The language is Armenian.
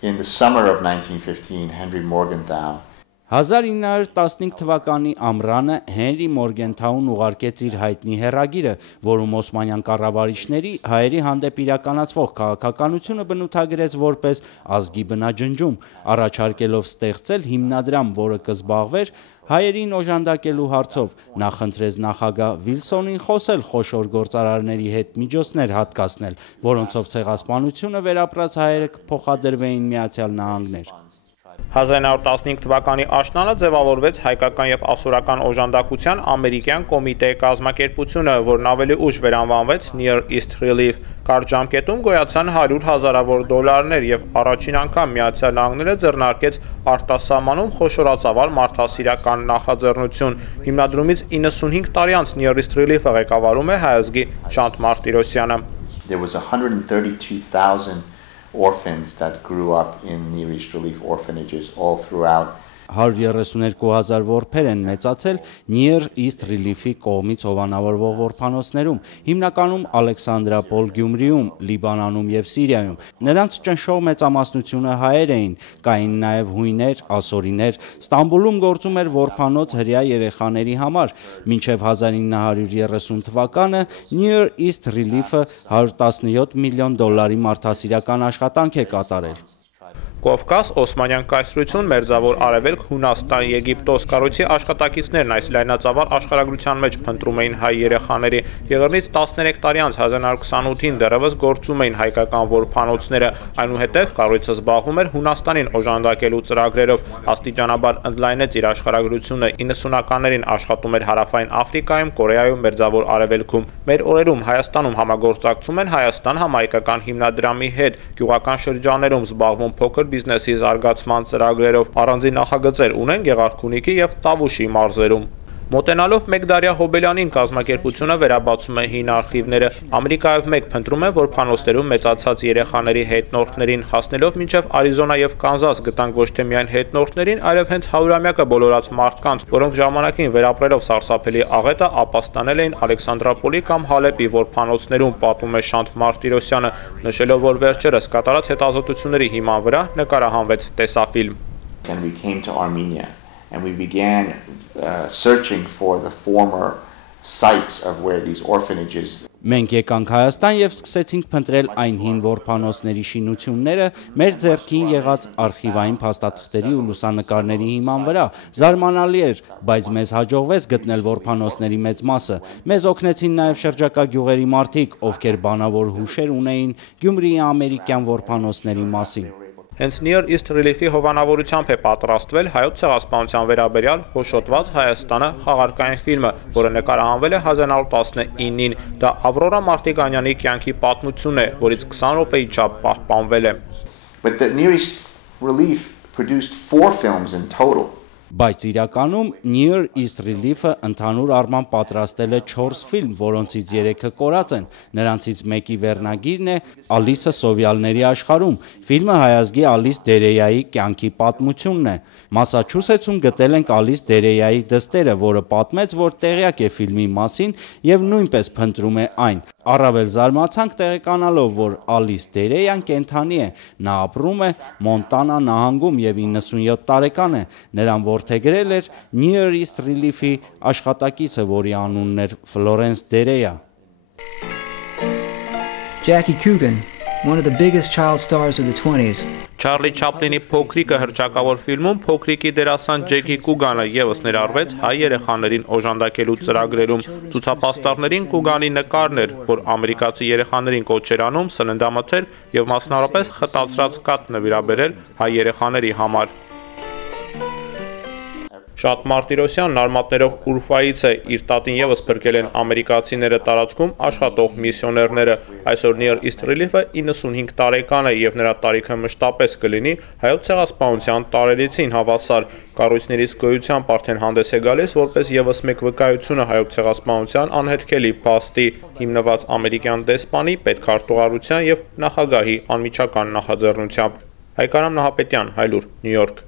In the summer of 1915, Henry Morgenthau 1915 թվականի ամռանը Հենրի Մորգենթաուն ուղարկեց իր հայտնի հեռագիրը, որում օսմանյան կառավարիչների հայերի հանդեպ իրականացվող քաղաքականությունը բնութագրեց որպես ազգի բնաջնջում, առաջարկելով ստեղծել հիմնադրամ, որը կզբաղվեր հայերին օժանդակելու հարցով, նա խնդրեց նախագահ Վիլսոնին խոսել խոշոր գործարարների հետ միջոցներ հատկացնել, որոնցով ցեղասպանությունը վերապրած հայերը կփոխադրվեին Միացյալ Նահանգներ։ 1915 թվականի աշնանը ձևավորվեց հայկական եւ ասորական օժանդակության ամերիկյան կոմիտեի կազմակերպությունը, որն ավելի ուշ վերանվանվեց Near East Relief։ Կարճ ժամկետում գոյացան 100,000-ավոր դոլարներ եւ առաջին անգամ Միացյալ Նահանգները ձեռնարկեց արտասահմանում խոշորածավալ մարդասիրական նախաձեռնություն։ Հիմնադրումից 95 տարի անց Near East Relief-ը ղեկավարում է հայազգի Շանթ Մարտիրոսյանը։ There was 132,000 orphans that grew up in Near East Relief orphanages all throughout. 132,000 որբեր են մեծացել Near East Relief-ի կողմից հովանավորվող որբանոցներում, հիմնականում Ալեքսանդրապոլ Գյումրիում, Լիբանանում եւ Սիրիայում։ Նրանց ճնշող մեծամասնությունը հայեր էին, կային նաեւ հույներ, ասորիներ։ Ստամբուլում գործում էր որբանոց հրեա երեխաների համար։ Մինչև 1930 թվականը Near East Relief-ը 117 միլիոն դոլարի մարդասիրական աշխատանք է կատարել։ Կովկաս, Օսմանյան կայսրություն, Մերձավոր Արևելք, Հունաստան, Եգիպտոս կառույցի աշխատակիցներն այս լայնածավալ աշխարհագրության մեջ փնտրում էին հայ երեխաների։ Եղեռնից 13 տարի անց 1928-ին դեռևս գործում էին հայկական որբանոցները, այնուհետև կառույցը զբաղվում էր Հունաստանին օժանդակելու ծրագրերով, աստիճանաբար ընդլայնեց իր աշխարհագրությունը, 90-ականներին աշխատում էր Հարավային Աֆրիկայում, Կորեայում, Մերձավոր Արևելքում։ Մեր օրերում Հայաստանում համագործակցում են Հայաստան համահայկական հիմնադրամի հետ, գյուղական շրջաններում զբաղվում փոքր բիզնեսի զարգացման ծրագրերով, առանձին նախագծեր ունեն Գեղարքունիքի եւ Տավուշի մարզերում։ Մոտենալով մեկ դարյա Հոբելյանին կազմակերպությունը վերաբացում է հին արխիվները։ Ամերիկայով մեկ փնտրում է որբանոցներում մեծացած երեխաների հետնորդներին, հասնելով մինչև Արիզոնա եւ Կանզաս գտանք ոչ թե միայն հետնորդներին, այլև հենց 100-ամյակը բոլորած մարդկանց, որոնք ժամանակին վերապրելով սարսափելի աղետը ապաստանել էին Ալեքսանդրապոլի կամ Հալեպի որբանոցներում, պատմում է Շանթ Մարտիրոսյանը, նշելով, որ վերջերս կատարած հետազոտությունների հիման վրա նկարահանվեց տեսաֆիլմ։ And we came to Armenia. And we began searching for the former sites of where these orphanages. Մենք եկանք Հայաստան եւ սկսեցինք փնտրել այն հին որբանոցների շինությունները մեր ձեռքին եղած արխիվային փաստաթղթերի ու լուսանկարների հիման վրա։ Զարմանալի էր, բայց մեզ հաջողվեց գտնել որբանոցների մեծ մասը։ Մեզ օգնեցին նաեւ շրջակա գյուղերի մարդիկ, ովքեր բանավոր հուշեր ունեին Գյումրիի ամերիկյան որբանոցների մասին։ Հենց Near East Relief-ի հովանավորությամբ է պատրաստվել հայոց ցեղասպանության վերաբերյալ հոշոտված Հայաստանը խաղարկային ֆիլմը, որը նկարահանվել է 1919-ին։ Դա Ավրորա Մարտիրոսյանի կյանքի պատմություն է, որից 20 րոպեի չափ պահպանվել է։ But the Near East Relief produced 4 films in total. Բայց իրականում Near East Relief-ը ընդհանուր առմամբ պատրաստել է 4 ֆիլմ, որոնցից 3-ը կորած են։ Նրանցից մեկի վերնագիրն է Ալիսը Սովյալների աշխարհում։ Ֆիլմը հայազգի Ալիս Դերեյայի կյանքի պատմությունն է։ Մասաչուսեթսում գտել ենք Ալիս Դերեյայի դստերը, որը պատմեց, որ տեղյակ է ֆիլմի մասին եւ նույնպես փնտրում է այն։ Առավել զարմացանք տեղեկանալով, որ Ալիս Դերեյան կենդանի է։ Նա ապրում է Մոնտանա նահանգում եւ 97 տարեկան է։ Նրան որդեգրել էր Near East Relief-ի աշխատակիցը, որի անունն էր Ֆլորենս Դերեյա։ Jackie Coogan, one of the biggest child stars of the 20s. Չարլի Չապլինի Փոքրիկը հռչակավոր ֆիլմում Փոքրիկի դերասան Ջեքի Կուգանը եւս ներառվեց հայ երեխաներին օժանդակելու ծրագրերում։ Ցուցապաստառներին Կուգանի նկարն էր, որ ամերիկացի երեխաներին կոչ էր անում սննդամթերք եւ մասնավորապես խտացրած կաթ նվիրաբերել հայ երեխաների համար։ Շանթ Մարտիրոսյանն արմատներով Ուրֆայից է, իր տատին եւս փրկել են ամերիկացիները տարածքում աշխատող միսիոներները։ Այսօր Near East Relief-ը 95 տարեկան է եւ նրա տարիքը մշտապես կլինի հայոց ցեղասպանության տարելիցին հավասար։ Կառույցներից գոյությամբ արդեն հանդես է գալիս որպես եւս մեկ վկայությունը հայոց ցեղասպանության անհերքելի փաստի, հիմնված ամերիկյան դեսպանի, պետքարտուղարության եւ նախագահի անմիջական նախաձեռնությամբ։ Հայկարամ Նահապետյան, Հայլուր, Նյու Յորք։